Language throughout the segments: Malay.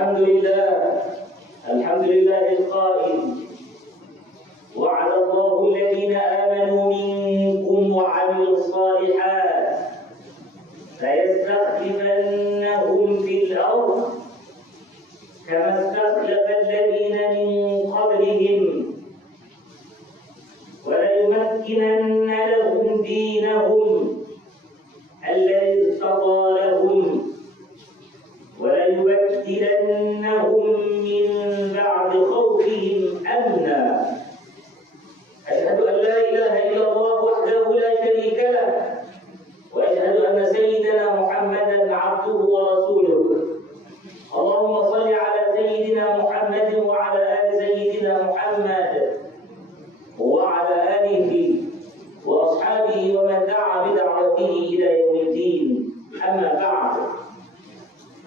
الحمد لله القائل: وعد الله الذين آمنوا منكم وعملوا الصالحات ليستخلفنهم في الأرض كما استخلف الذين من قبلهم وليمكنن لهم دينهم الذي ارتضى لهم وليبدلنهم من بعد خوفهم أمنا. أشهد أن لا إله إلا الله وحده لا شريك له، وأشهد أن سيدنا محمدا عبده ورسوله. اللهم صل على سيدنا محمد وعلى آل سيدنا محمد وعلى آله وأصحابه ومن دعا بدعوته إلى يوم الدين. أما بعد،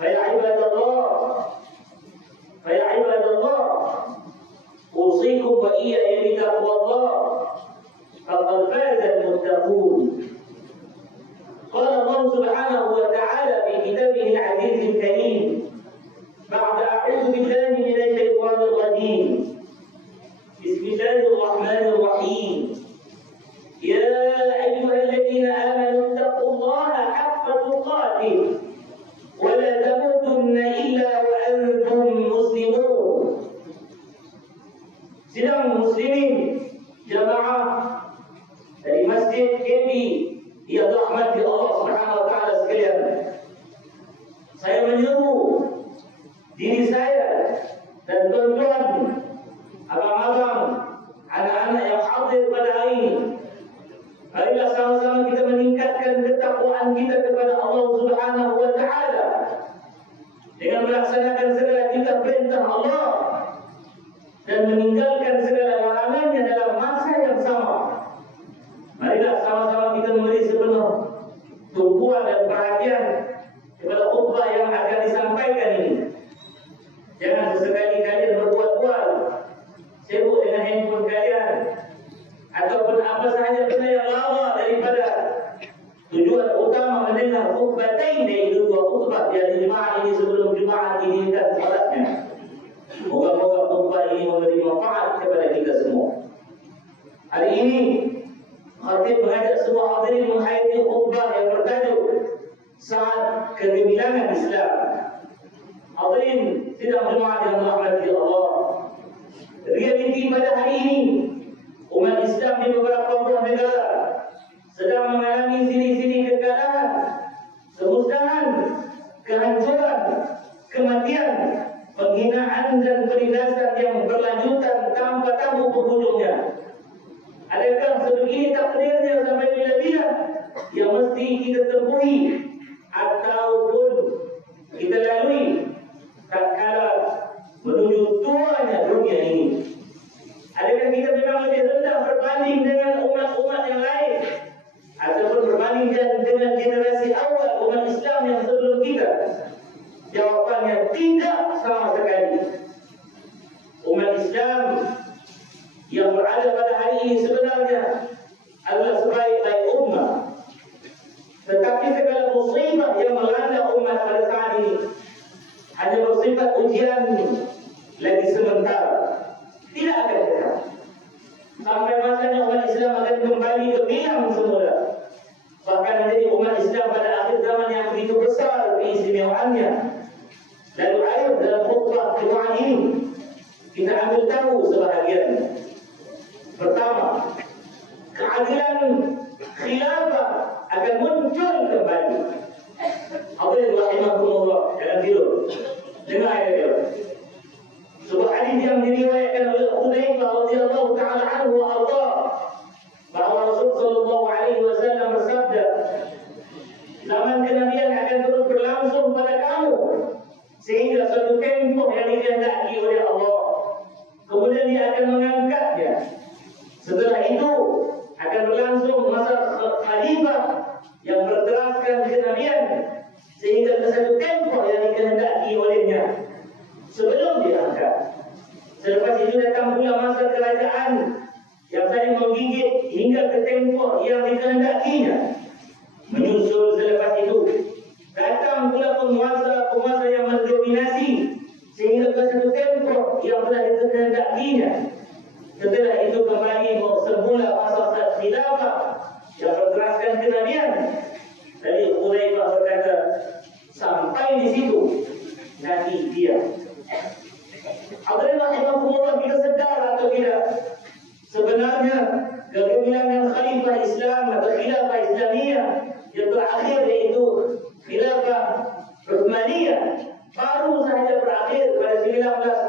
فيا عباد الله أوصيكم وإياي بتقوى الله، فقد فاز المتقون. قال الله سبحانه وتعالى في كتابه العزيز الكريم بعد أعوذ بالله من الشيطان الرجيم: بسم الله الرحمن الرحيم. يا أيها الذين آمنوا اتقوا الله حق تقاته ولا تموتن إلا وأنتم مسلمون. Sidang muslimin jamaah dari Masjid KB yang dirahmati Allah Subhanahu wa taala sekalian. Saya menyeru diri saya dan tuan-tuan, abang-abang, anak-anak yang hadir pada hari ini. Marilah sama-sama kita meningkatkan ketakwaan kita kepada Allah Subhanahu wa taala dengan melaksanakan segala perintah Allah dan meninggalkan segala larangannya dalam masa yang sama. Marilah sama-sama kita memberi sepenuh tumpuan dan perhatian kepada khutbah yang akan disampaikan ini. Jangan sesekali kalian berbual-bual, sibuk dengan handphone kalian, ataupun apa sahaja benda yang lawa daripada tujuan utama mendengar khutbatain dari dua khutbah di jemaah ini sebelum jemaah ini dan salatnya. Moga-moga khutbah ini memberi manfaat kepada kita semua. Hari ini khatib mengajak semua hadirin menghayati khutbah yang bertajuk Saat Kegemilangan Islam. Hadirin sidang jemaah yang dirahmati Allah, realiti pada hari ini umat Islam di beberapa buah negara sedang mengalami silih-silih kekalahan, kemusnahan, kehancuran, kematian, penghinaan dan penindasan yang berlanjutan tanpa tahu penghujungnya. Adakah sebegini takdirnya sampai bila-bila yang mesti kita tempuhi ataupun kita lalui tatkala menuju tuanya dunia ini? Adakah kita memang lebih rendah berbanding dengan umat-umat yang lain, ataupun berbanding dengan generasi awal umat Islam yang sebelum kita? Jawapannya tidak sama sekali. Umat Islam yang berada pada hari ini sebenarnya adalah sebaik-baik umat. Tetapi segala musibah yang melanda umat pada saat ini hanya bersifat ujian lagi sementara, tidak akan kekal. Sampai masanya umat Islam akan kembali gemilang semula, bahkan menjadi umat Islam pada akhir zaman yang begitu besar keistimewaannya. Lalu ayo dalam khutbah Jumat ini kita ambil tahu sebahagian. Pertama, keadilan khilafah akan muncul kembali. Hadirin rahimakumullah, jangan tidur. Dengar ayat dia. Sebuah hadis yang diriwayatkan oleh Hudzaifah radhiyallahu taala anhu wa ardhah, bahwa Rasul sallallahu alaihi wasallam bersabda, zaman kenabian akan terus berlangsung pada kamu sehingga suatu tempoh yang dikehendaki oleh Allah, kemudian dia akan mengangkatnya. Setelah itu akan berlangsung masa khalifah yang berteraskan kenabian sehingga ke satu tempoh yang dikehendaki olehnya sebelum diangkat. Selepas itu datang pula masa kerajaan yang saling menggigit hingga ke tempoh yang dikehendakinya. Menyusul selepas itu datang pula penguasa-penguasa yang mendominasi Uthmaniyah. Setelah itu kembali semula masa khilafah yang berteraskan kenabian. Tadi Hudzaifah berkata, sampai di situ Nabi dia. Hadirin rahimakumullah, kita sedar atau tidak, sebenarnya kegemilangan Khalifah Islam atau Khilafah Islamiyah yang terakhir yaitu Khilafah Uthmaniyah baru saja berakhir pada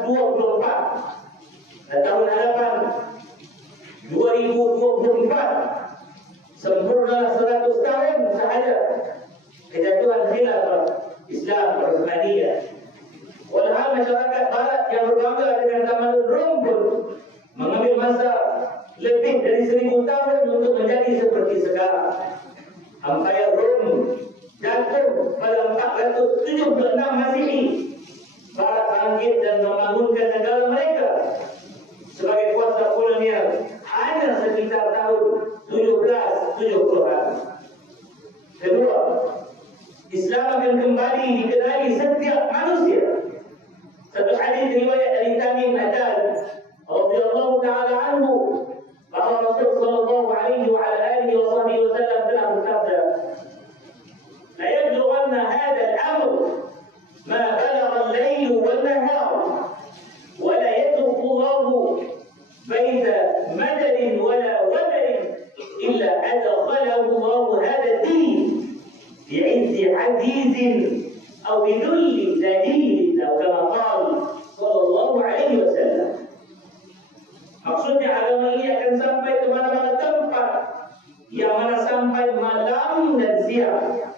1924 dan tahun hadapan 2024 sempurna 100 tahun sahaja kejatuhan Khilafah Islam Uthmaniyah. Walhal masyarakat Barat yang berbangga dengan tamadun Rom pun mengambil masa lebih dari 1000 tahun untuk menjadi seperti sekarang. Empayar Rom jatuh pada 476 Masehi. Barat bangkit dan membangunkan negara mereka sebagai kuasa kolonial hanya sekitar tahun 1770-an. Kedua, Islam akan kembali dikenali setiap manusia. Satu hadis riwayat dari Tamim Adad radhiyallahu taala anhu bahwa Rasul sallallahu alaihi wa ala alihi wasallam telah bersabda, la yablughanna hadha al-amr ma balagha al-layl wal-nahar wa la yatruku Allahu baita madad wala wabr illa adkhalahu Allahu hadha ad-din bi'izzi 'azizin أو بذل ذليل أو كما قال صلى الله عليه وسلم. Maksudnya agama ini akan sampai ke mana-mana tempat, yang mana sampai malam dan siang.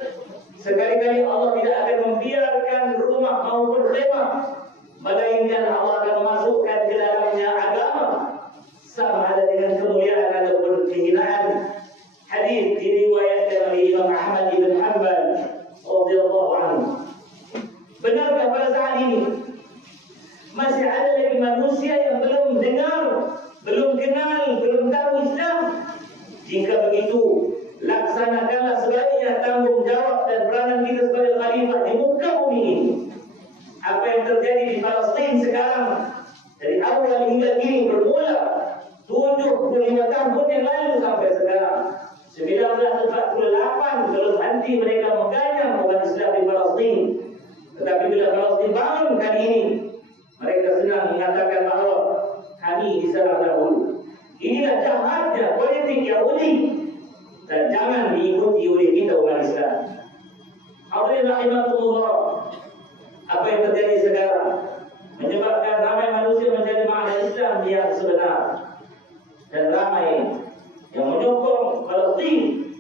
Sekali-kali Allah tidak akan membiarkan rumah maupun khemah, melainkan Allah akan memasukkan ke dalamnya agama, sama ada dengan kemuliaan ataupun kehinaan. Hadis diriwayatkan oleh Imam Ahmad bin Hanbal radhiyallahu anhu. Benarkah pada saat ini masih ada lagi manusia yang belum dengar, belum kenal, belum tahu Islam? Jika begitu, laksanakanlah sebaiknya tanggungjawab dan peranan kita sebagai khalifah di muka bumi ini. Apa yang terjadi di Palestin sekarang dari awal hingga kini bermula 75 tahun yang lalu sampai sekarang 1948 belum henti mereka mengganyang umat Islam di Palestin. Tetapi bila Palestin bangun kali ini, mereka senang mengatakan bahawa kami diserang dahulu. Inilah jahatnya politik Yahudi dan jangan diikuti oleh kita umat Islam. Hadirin rahimakumullah, apa yang terjadi sekarang menyebabkan ramai manusia menjadi makna Islam yang sebenar dan ramai yang menyokong Palestin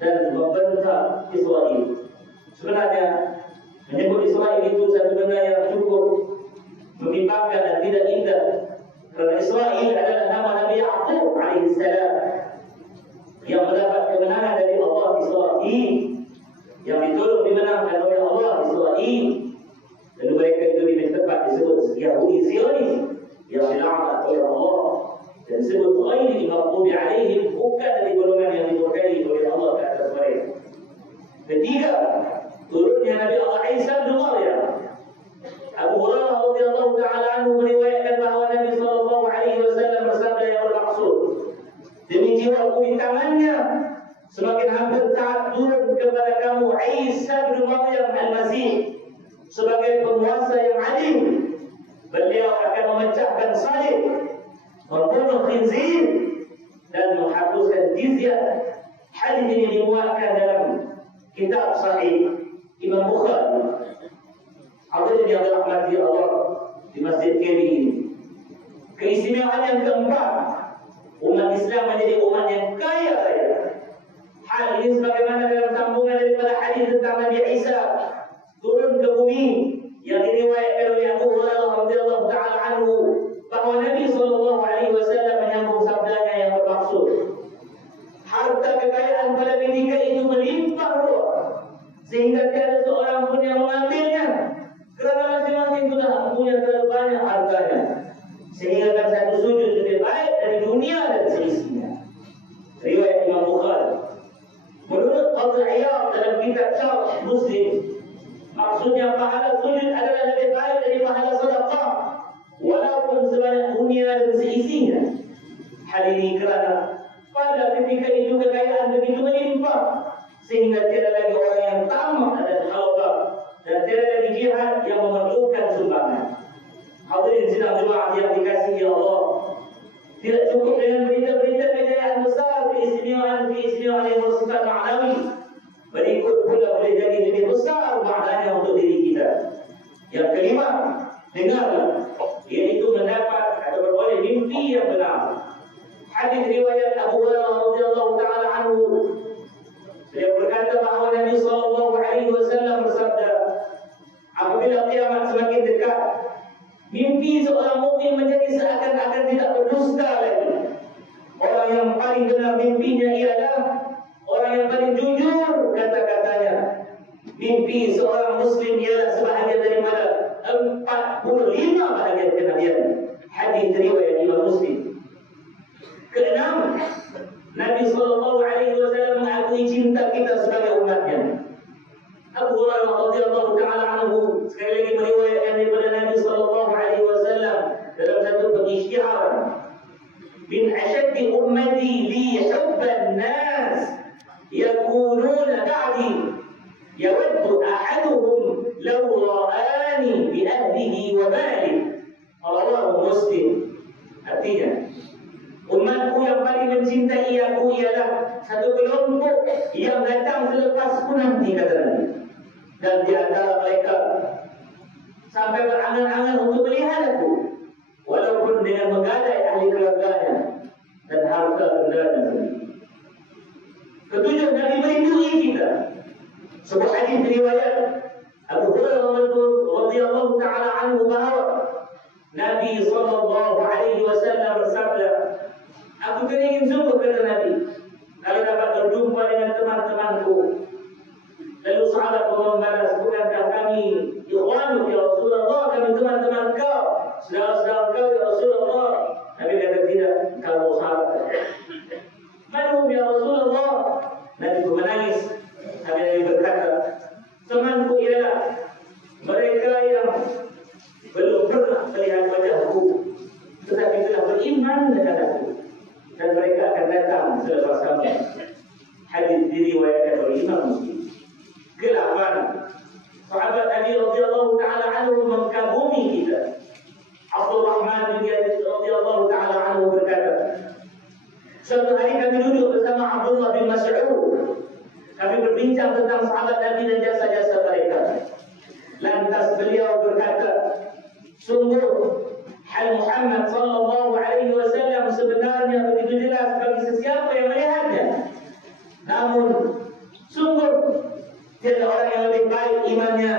dan membentak Israel. Sebenarnya menyebut Israel itu satu benda yang cukup membimbangkan dan tidak indah, kerana Israel adalah nama Nabi Yaqub alaihissalam yang mendapat kemenangan dari Allah Israel, yang ditolong dimenangkan oleh Allah Israel. Dan mereka itu di tempat disebut Yahudi Zionis yang dilaknat oleh Allah dan disebut ghairil maghdubi alaihim, bukan dari golongan yang dimurkai oleh Allah ke atas mereka. Ketiga, turunnya Nabi Allah Isa bin Maryam. Abu Hurairah radhiyallahu taala anhu meriwayatkan bahawa Nabi sallallahu alaihi wasallam bersabda yang bermaksud, demi jiwaku di tangannya, semakin hampir saat turun kepada kamu Isa bin Maryam al-Masih sebagai penguasa yang adil. Beliau akan memecahkan salib, membunuh khinzir dan menghapuskan jizyah. Hadis ini dimuatkan dalam kitab Sahih Imam Bukhari. Hadirin yang dirahmati Allah di Masjid KB ini. Keistimewaan yang keempat, umat Islam menjadi umat yang kaya raya. Hal ini sebagaimana dalam sambungan daripada hadis tentang Nabi Isa turun ke bumi yang diriwayatkan oleh Abu Hurairah radhiyallahu taala anhu, bahawa Nabi sallallahu alaihi wasallam menyambung sabdanya yang bermaksud, harta kekayaan pada ketika itu melimpah ruah sehingga tiada seorang pun yang mengambilnya, kerana masing-masing sudah punya terlalu banyak hartanya, sehingga kan satu sujud lebih baik dari dunia dan seisinya. Riwayat Imam Bukhari. Menurut Qadhi Iyad dalam kitab Syarh Muslim, maksudnya pahala sujud jihad yang memerlukan sumbangan. Hadirin sidang jemaah yang dikasihi Allah, tidak cukup dengan berita-berita kejayaan besar, keistimewaan yang bersifat ma'nawi. Berikut pula boleh jadi lebih besar maknanya untuk diri kita. Yang kelima, dengarlah, iaitu mendapat atau beroleh mimpi yang benar. Hadis riwayat Abu Hurairah radhiyallahu taala anhu, beliau berkata bahawa Nabi sallallahu alaihi wasallam bersabda, apabila kiamat semakin dekat, mimpi seorang mukmin menjadi seakan-akan tidak berdusta lagi. Orang yang paling benar mimpinya ialah orang yang paling jujur kata-katanya. Mimpi seorang muslim ialah sebahagian daripada 45 bahagian kenabian. Hadis riwayat Imam Muslim. Keenam, Nabi sallallahu alaihi wasallam mengakui cinta kita sebagai umatnya. Abu Hurairah radhiyallahu taala anhu sekali lagi meriwayatkan daripada Nabi sallallahu alaihi wasallam dalam satu pengisytiharan, min ashaddi ummati li hubban nas yakununa ba'di yawaddu ahaduhum law ra'ani bi ahlihi wa malihi. Rawahu Muslim. Artinya, umatku yang paling mencintai aku ialah satu kelompok yang datang selepasku nanti, kata Nabi. Dan di antara mereka sampai berangan-angan untuk melihat aku, walaupun dengan menggadai ahli keluarganya dan harta bendanya sendiri. Ketujuh, Nabi melindungi kita. Sebuah hadis riwayat Abu Hurairah radhiyallahu taala anhu bahawa Nabi sallallahu alaihi wasallam bersabda, aku teringin sungguh, kata Nabi, kalau dapat berjumpa dengan teman-temanku. Lalu sahabat membalas, bukankah kami ikhwanuk ya Rasulullah, kami teman-teman kau, saudara-saudara kau ya Rasulullah? Nabi kata, tidak, kalau sahabat. Manhum ya Rasulullah? Nabi pun menangis. Nabi berkata, temanku ialah mereka yang belum pernah melihat wajahku, tetapi telah beriman dengan aku, dan mereka akan datang selepas kami. Hadis diriwayatkan oleh Imam Muslim. Ke-8, sahabat Nabi radhiyallahu taala anhu mengagumi kita. Abdurrahman bin Yazid radhiyallahu taala anhu berkata, suatu hari kami duduk bersama Abdullah bin Mas'ud. Kami berbincang tentang sahabat Nabi dan jasa-jasa mereka. Lantas beliau berkata, sungguh hal Muhammad sallallahu alaihi wasallam sebenarnya begitu jelas bagi sesiapa yang melihatnya. Namun sungguh tiada orang yang lebih baik imannya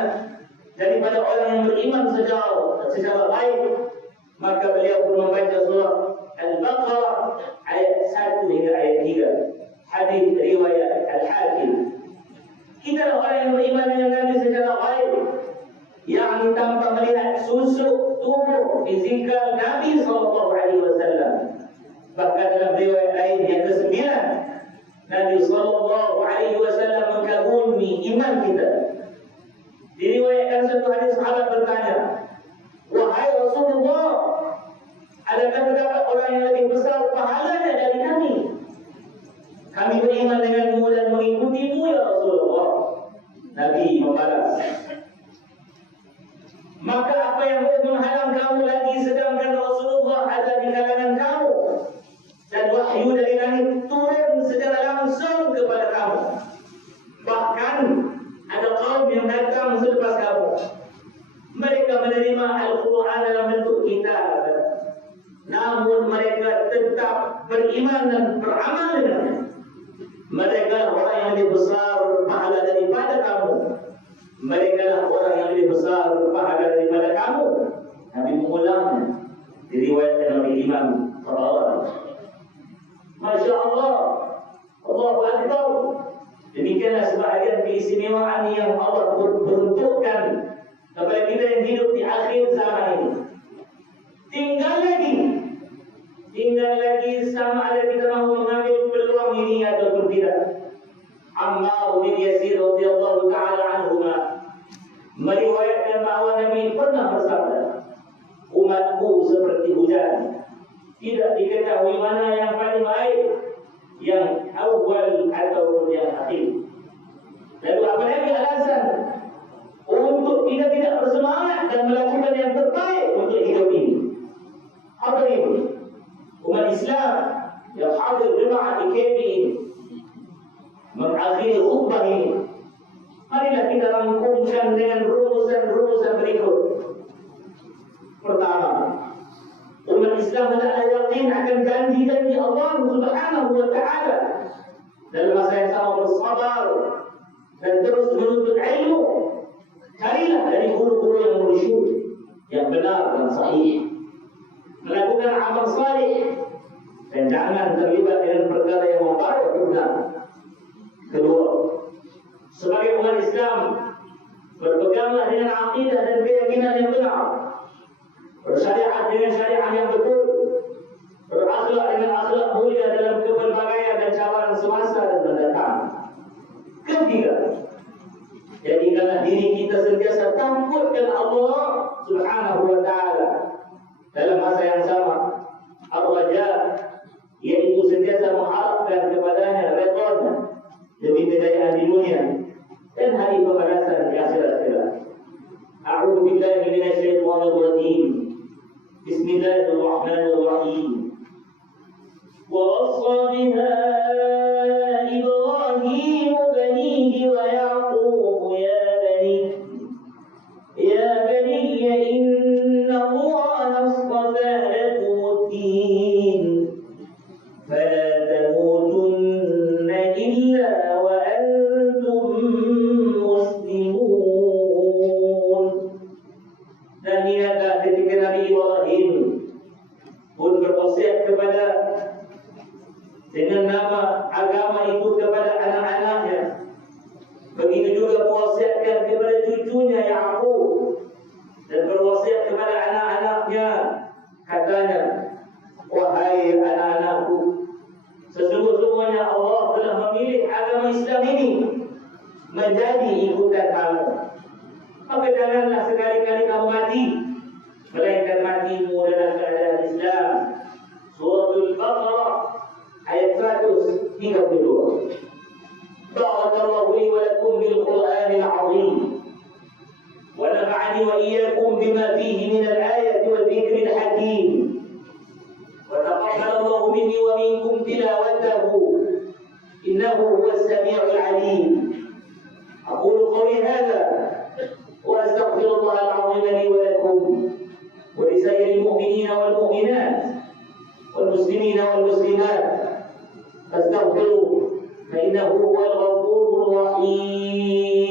daripada orang yang beriman secara baik. Maka beliau pun membaca surah Al-Baqarah ayat 1 hingga ayat 3. Hadis riwayat Al-Hakim. Kita orang yang beriman dengan Nabi secara baik, yang tanpa melihat susuk tubuh fizikal Nabi SAW. Bahkan dalam riwayat lain yang ke-9, Nabi SAW mengagumi iman kita. Diriwayatkan satu hadis sahabat bertanya, wahai Rasulullah, adakah terdapat orang yang lebih besar pahalanya dari kami? Kami beriman denganmu dan mengikutimu ya Rasulullah. Nabi membalas, maka apa yang boleh menghalang kamu lagi sedangkan Rasulullah ada di kalangan kamu dan wahyu dari langit turun secara langsung kepada kamu. Bahkan ada kaum yang datang selepas kamu. Mereka menerima Al-Quran dalam bentuk kitab, namun mereka tetap beriman dan beramal dengannya. Mereka orang yang lebih besar pahala daripada kamu. Mereka lah orang yang lebih besar pahala daripada kamu. Nabi mengulangnya. Diriwayatkan oleh Imam Tabarani. Masya Allah, Allahu Akbar. Demikianlah sebahagian keistimewaan yang Allah peruntukkan kepada kita yang hidup di akhir zaman ini. Tinggal lagi sama ada kita mahu mengambil peluang ini atau tidak. Ammar bin Yasir radhiyallahu taala anhuma meriwayatkan bahawa Nabi pernah bersabda, umatku seperti hujan, tidak diketahui mana yang paling baik, yang awal ataupun yang akhir. Lalu apa lagi alasan untuk kita tidak Allah Subhanahu wa Ta'ala, dalam masa yang sama bersabar dan terus menuntut ilmu. Carilah dari guru-guru yang mursyid, yang benar dan sahih, melakukan amal saleh dan jangan terlibat dengan perkara yang membawa fitnah. Kedua, sebagai umat Islam, berpeganglah dengan akidah dan keyakinan yang benar, bersyariat dengan syariat yang betul, berakhlak dengan akhlak mulia dalam kepelbagaian dan cabaran semasa dan mendatang. Ketiga, jadikanlah diri kita sentiasa takutkan Allah Subhanahu wa Ta'ala. Dalam masa yang sama, ar-raja, yaitu sentiasa mengharapkan kepadanya redha demi kejayaan di dunia dan hari pembalasan di akhirat kelak. A'udzu billahi minasyaitonir rajim. Bismillahirrahmanirrahim. Wa wassa biha Ibrahim banihi wa Yaqub ya bani inna Allaha astafa lakum-ud-din fala tamutunna illa wa antum muslimun. Dan ingatlah ketika Nabi Ibrahim pun berwasiat kepada dengan nama agama itu kepada anak-anaknya. Begitu juga mewasiatkan kepada cucunya Yaqub dan berwasiat kepada anak-anaknya. Katanya, wahai anak-anakku, sesungguhnya Allah telah memilih agama Islam ini menjadi ikutan kamu. Maka janganlah sekali-kali kamu mati, melainkan matimu dalam keadaan Islam. Suratul Baqarah ayat 132. Barakallahu li wa lakum bil Qur'anil 'azim wa nafa'ani wa iyyakum bima fihi min al-ayati wa dhikril hakim wa taqabbala Allahu minni wa minkum tilawatahu innahu huwas sami'ul 'alim. Aqulu qawli hadha wa astaghfirullahal 'azim li wa lakum wa li sairil mu'minina wal mu'minat wal muslimina wal muslimat. Astaghfiruh فإنه هو الغفور الرحيم.